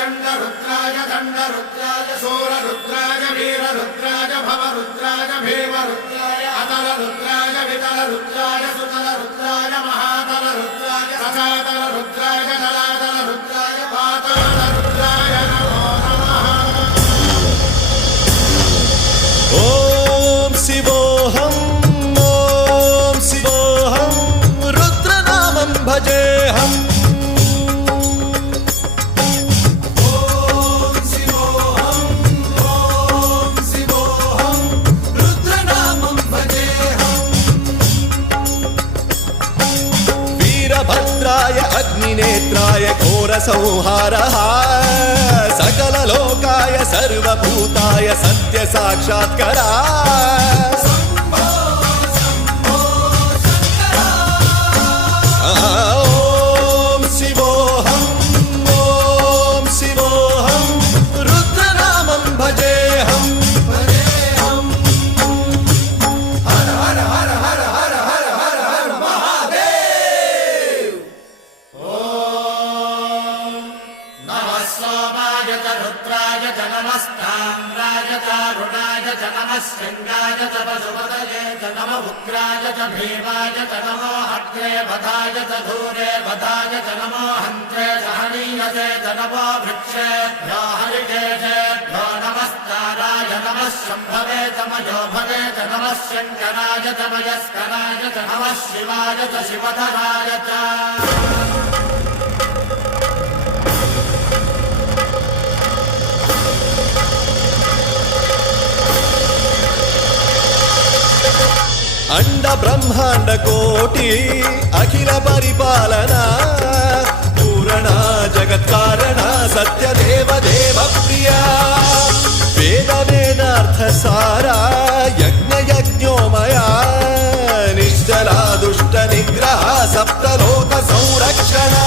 चण्डरुद्राय दण्डरुद्राय शूररुद्राय वीररुद्राय भवरुद्राय भीमरुद्राय अतलरुद्राय वितलरुद्राय सुतलरुद्राय महातलरुद्राय रसातलरुद्राय जलातलरुद्राय पातालरुद्राय नमो नमः। ॐ शिवोऽहं रुद्रनामं भजेऽहम्। वीरभद्राय अग्निनेत्राय घोरसंहारः सकललोकाय सर्वभूताय सत्यसाक्षात्करा। ॐ शिवोऽहं रुद्रनामं भजेऽहम्। रुद्राय च नमस्ताम्राय च रुणाय च नमः शृङ्गाय च पशुपतये च नमः उग्राय च भीमाय च नमो अग्रे वधाय च धूरे वधाय च नमो हन्त्रे च हनीयसे च नमो वृक्षेभ्यो हरिकेशेभ्यो नमस्काराय नमः शम्भवे च मयोभवे च नमः शङ्कराय च मयस्कराय च नमः शिवाय च शिवधराय च। अंड ब्रह्मांड कोटि अखिल परिपालना पूरणा जगत्कारणा सत्यदेव देव प्रिया वेद वेदार्थ सारा यज्ञ यज्ञोमया निश्चला दुष्ट निग्रह सप्तलोक संरक्षणा।